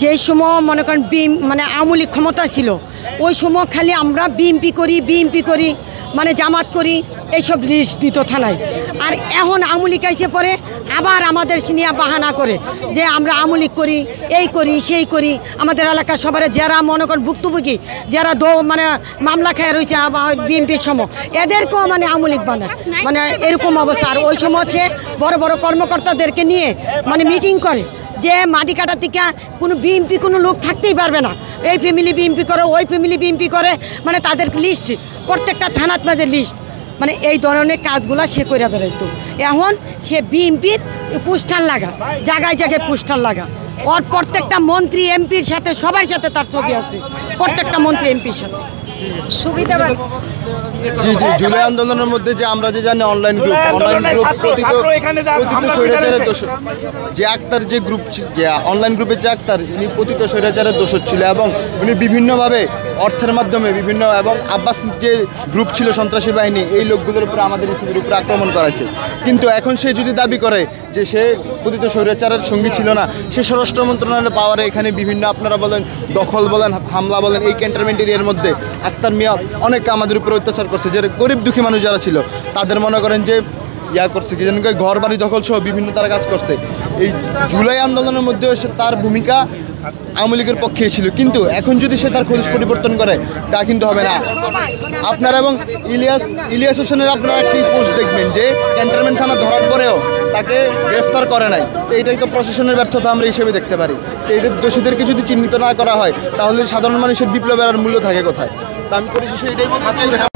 যে সময় মনে করেন মানে আওয়ামী লীগ ক্ষমতা ছিল ওই সময় খালি আমরা বিএমপি করি মানে জামাত করি এইসব লিস্ট দিত থানায়। আর এখন আওয়ামী লীগ আইসে পরে আবার আমাদের নিয়ে বাহানা করে যে আমরা আওয়ামী লীগ করি, এই করি সেই করি। আমাদের এলাকার সবার যারা মনে করেন ভুক্তভোগী, যারা মানে মামলা খেয়ে রয়েছে বিএমপির সময়, এদেরকেও মানে আওয়ামী লীগ মানে এরকম অবস্থা। আর ওই সময় সে বড় বড় কর্মকর্তাদেরকে নিয়ে মানে মিটিং করে যে মাটি কাটার থেকে কোনো বিএমপি কোনো লোক থাকতেই পারবে না, এই ফ্যামিলি বিএমপি করে, ওই ফ্যামিলি বিএমপি করে, মানে তাদের লিস্ট প্রত্যেকটা থানাত তাদের লিস্ট, মানে এই ধরনের কাজগুলো সে করে বেড়াইতো। এখন সে বিএমপির পোস্টার লাগা, জায়গায় জায়গায় পোস্টার লাগা। ওর প্রত্যেকটা মন্ত্রী এমপির সাথে সবার সাথে তার ছবি আছে, প্রত্যেকটা মন্ত্রী এমপির সাথে সুবিধা। জি জি, জুলাই আন্দোলনের মধ্যে যে আমরা যে জানি অনলাইন গ্রুপ প্রতিত স্বৈরাচারের দোষ, যে আক্তার যে গ্রুপ, যে অনলাইন গ্রুপের যে আক্তার, উনি পতিত স্বৈরাচারের দোষ ছিল এবং উনি বিভিন্নভাবে অর্থের মাধ্যমে বিভিন্ন, এবং আব্বাস যে গ্রুপ ছিল সন্ত্রাসী বাহিনী, এই লোকগুলোর উপরে আমাদের ইসিবির উপরে আক্রমণ করাইছে। কিন্তু এখন সে যদি দাবি করে যে সে পতিত স্বৈরাচারের সঙ্গী ছিল না, সে স্বরাষ্ট্র মন্ত্রণালয়ের পাওয়ারে এখানে বিভিন্ন আপনারা বলেন দখল বলেন হামলা বলেন, এই ক্যান্টনমেন্ট এরিয়ার মধ্যে আক্তার মিয়া অনেক আমাদের উপরে অত্যাচার করছে। যে গরিব দুঃখী মানুষ যারা ছিল তাদের মনে করেন যে করছে কি যেন ঘর বাড়ি দখল সহ বিভিন্ন তারা কাজ করছে। এই জুলাই আন্দোলনের মধ্যে তার ভূমিকা আওয়ামী লীগের পক্ষে ছিল, কিন্তু এখন যদি সে তার খোঁজ পরিবর্তন করে তা কিন্তু হবে না। আপনারা এবং ইলিয়াস হোসেনের আপনারা একটি পোস্ট দেখবেন যে ক্যান্টনমেন্ট থানা ধরার পরেও তাকে গ্রেফতার করে নাই। তো এইটাই তো প্রশাসনের ব্যর্থতা আমরা হিসেবে দেখতে পারি। তো এদের দোষীদেরকে যদি চিহ্নিত না করা হয় তাহলে সাধারণ মানুষের বিপ্লবের আর মূল্য থাকে কোথায়? তা আমি পরিশেষে এটাই বলতে চাই।